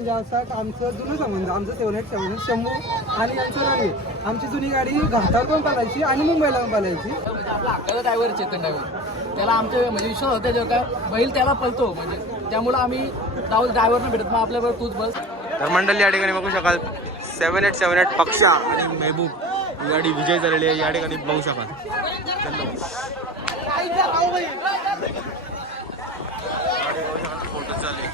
म्हणजे असा आमचं जुनं संबंध, आमचं 787 शंभू आणि यांचं रणवीर. आमची जुनी गाडी घाटावर पण पालायची आणि मुंबईला पण पालायची. आपला हक्काचा ड्रायव्हर चेतन ड्रायव्हर, त्याला आमच्या म्हणजे विश्वास होता जेव्हा का बैल त्याला पळतो म्हणजे त्यामुळं आम्ही ड्रायव्हरना भेटत मग आपल्याबरोबर तूच बस. तर मंडळी या ठिकाणी बघू शकाल 7878 पक्षा आणि मेहबूब ही गाडी विजय झालेली आहे. या ठिकाणी बघू शकाल. फोटो चालले.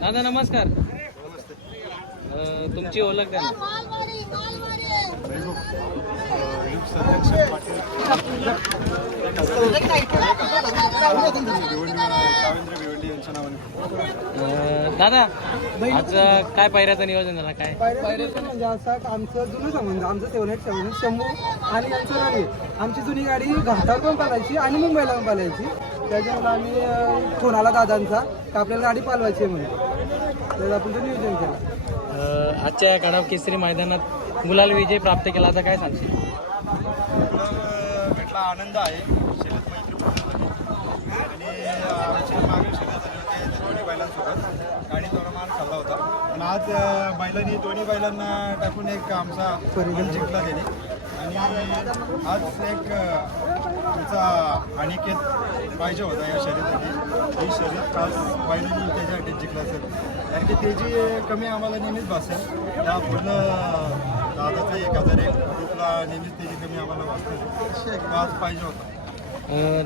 दादा नमस्कार. तुमची ओळख द्या. दादा आज काय पायऱ्याचं नियोजन झालं काय? पायऱ्याचं म्हणजे असा आमचं जुनं संबंध, आमचं 787 शंभू आणि यांचं रणवीर. आमची जुनी गाडी घाटावर पण पालायची आणि मुंबईला पण पालायची. त्याच्यामुळे आम्ही फोन आला दादांचा का आपल्याला गाडी पालवायची आहे म्हणून, तर आपण ते नियोजन केलं. आजच्या कडाव केसरी मैदानात गुलाल विजय प्राप्त केला, आता काय सांगशील? भेटला आनंद आहे. शर्यत मैत्री आणि आमची मागील शर्यत झाली होती दोन्ही बैलांसोबत गाडी थोडा मान खाल्ला होता. पण आज बैलांनी दोन्ही बैलांना टाकून एक आमचा परिगण जिंकला त्याने. आणि आज एक आमचा अनिकेत पाहिजे होता या शर्यतीसाठी. ही शर्यत आज बैलांनी त्याच्यासाठी जिंकला असेल, कारण की त्याची कमी आम्हाला नेहमीच भासेल. त्या पूर्ण दादाचा 1001 ग्रुपला नेहमीच त्याची कमी आम्हाला वाचते. आज पाहिजे होता.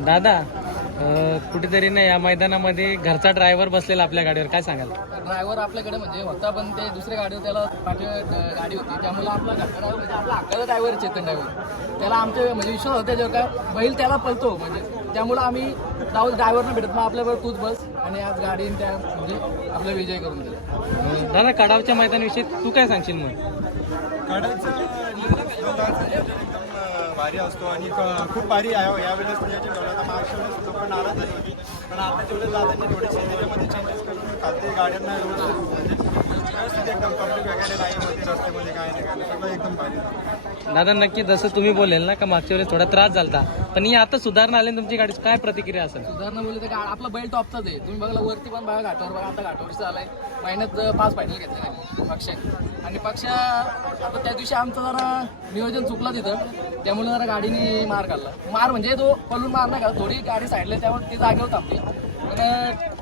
दादा कुठेतरी नाही या मैदानामध्ये घरचा ड्रायव्हर बसलेला आपल्या गाडीवर, काय सांगाल? ड्रायव्हर आपल्याकडे म्हणजे होता पण ते दुसऱ्या गाडीवर त्याला गाडी होती त्यामुळे आपला ड्रायव्हर म्हणजे आपला हक्काचा ड्रायव्हर चेतन ड्रायव्हर, त्याला आमच्या म्हणजे विश्वास होता जेव्हा का बैल त्याला पळतो म्हणजे त्यामुळं आम्ही ड्रायव्हरना भेटत मग आपल्याबरोबर तूच बस आणि आज गाडीने त्या म्हणजे आपला विजय करून दिला. दादा कडावच्या मैदानाविषयी तू काय सांगशील मग? काढायचं एकदम भारी असतो आणि खूप भारी आहे. यावेळेस त्याच्या ठेवला मागच्या वेळेस सुद्धा पण नाराज झाली होती, पण आता तेवढे दादांनी थोडेसे त्याच्यामध्ये चेंजेस करून खाते गाड्यांना व्यवस्थित एकदम पब्लिक वगैरे नाही होते रस्त्यामध्ये काय नाही काय सगळं एकदम भारी. दादा नक्की जसं तुम्ही बोलेल ना का मागच्या वेळेस थोडा त्रास झाला, पण ही आता सुधारणा आली तुमची गाडी, काय प्रतिक्रिया असेल? सुधारणा बोलले तर आपला बैल टॉपचाच आहे. तुम्ही बघला वरती पण बघा घाटावर बघा, आता घाटावरचं आलाय महिन्यात 5 फायनल घेतले पक्षाने. आणि पक्ष आता त्या दिवशी आमचं जरा नियोजन चुकलं तिथं, त्यामुळे जरा गाडीने मार काढला. मार म्हणजे तो पळून मार नाही का, थोडी गाडी साईडला त्यामुळे ती जागेवर थांबली. पण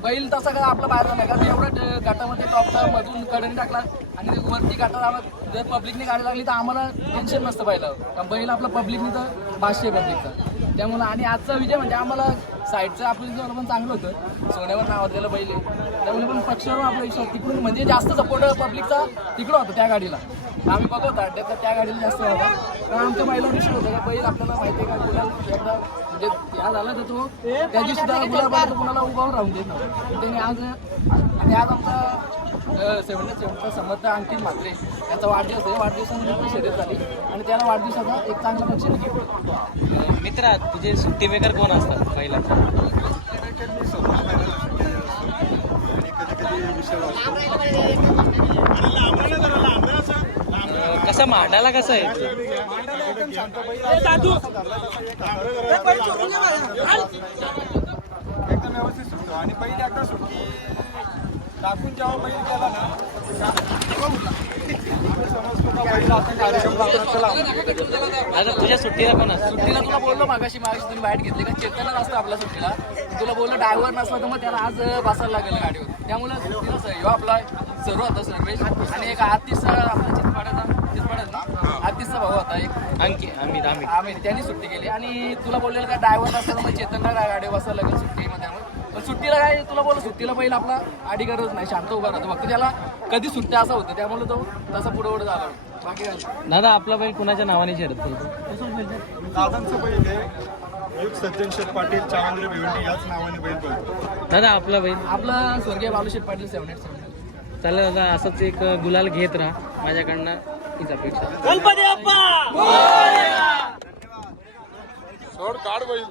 बैल तसा का आपला बाहेरचा नाही का, एवढं घाटामध्ये टॉपचा मधून कडणी टाकला आणि वरती घाटात जर पब्लिकने गाडी लागली तर आम्हाला टेन्शन नसतं पहिलं, कारण बैल आपला पब्लिकने तर भाष्य पब्लिकचा. त्यामुळे आणि आजचा विजय म्हणजे आम्हाला साईडचं आपलं पण चांगलं होतं, सोन्यावर नाव असलेलं बैल आहे त्यामुळे पण पक्षावर आपला विश्वास तिकडून म्हणजे जास्त सपोर्ट पब्लिकचा तिकडं होता त्या गाडीला. आम्ही बघत अड्ड्यात त्या गाडीला जास्त होता, कारण आमच्या बैला विषय होतं का बैल आपल्याला माहिती आहे का गुलाल एकदा म्हणजे या झाला तर तो त्या दिवशी सुद्धा गुलाबाला कुणाला उभावर राहून देत नव्हतं. त्याने आज आणि आज आमचा 77चा समर्थ अंकित म्हात्रे याचा वाढदिवस आहे. वाढदिवसानंतर शर्यत झाली आणि त्याला वाढदिवसाचा एक चांगला बक्षीस घेतलं. मित्रा तुझे सुट्टी मेकर कोण असतात पहिला? कसा मांडायला कसं आहे? एकदम व्यवस्थित सुटतो आणि पहिले एकदा सुट्टी टाकून जेव्हा बैल गेला ना आता तुझ्या सुट्टीला कोण असतं? सुट्टीला तुला बोललो मागाशी तुम्ही बाईट घेतली का चेतनच असतं आपल्या सुट्टीला. तुला बोललो ड्रायव्हर नसला तर मग त्याला आज बसायला लागेल गाडीवर, त्यामुळे सुट्टीला सहयोग आपला सर्व होता सर्वेश. आणि एक आतिशचा आपला चितपाड्यात आतिशचा भाऊ होता एक आम्ही त्यांनी सुट्टी केली. आणि तुला बोललेलं का ड्रायव्हर नसला तर मग चेतनला गाडीवर बसायला लागेल सुट्टीमध्ये. त्यामुळे पण सुट्टीला काय तुला बोललो सुट्टीला बैल आपला आडी गरज नाही, शांत उभा राहतो, फक्त त्याला कधी सुट्ट्या असं होतं त्यामुळे तो तसा पुढे पुढे झाला. बाकी काय दादा आपला बैल कुणाच्या नावाने शर्यत करतो? दादांचं बैल आहे युग सज्जन शेठ पाटील चावंद्रे भिवंडी याच नावाने बैल बोलतो. दादा आपला बैल? आपला स्वर्गीय बालूशेठ पाटील 787. चालेल दादा, असंच एक गुलाल घेत राहा माझ्याकडनं हीच अपेक्षा. सोड काढ बैल.